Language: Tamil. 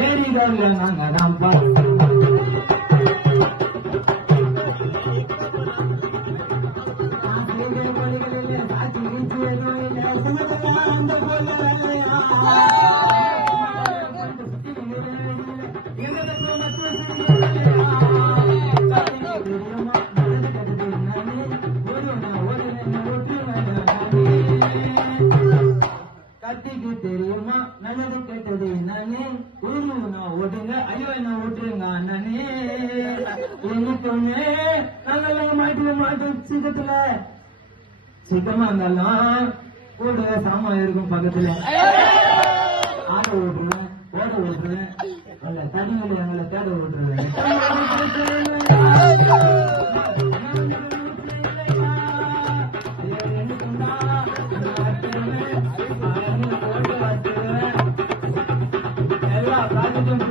ஏரிகள் நாங்க தான் கத்திக்கு தெரியுமா நல்லது கெட்டது என்னன்னு ஓட்டுங்க ஐயோ என்ன ஓட்டுருங்க அண்ணனே என்னைக்குமே நாங்கெல்லாம் மாட்டோம் சீக்கிரத்துல சிக்கமா இருந்தாலும் கூட சாமான் இருக்கும் பக்கத்துல ஆட்டோ ஓட்டுறேன் ஓட ஓட்டுறேன் அல்ல தனிகளை எங்களை தேட ஓட்டுறேன் எல்லா காலேஜும்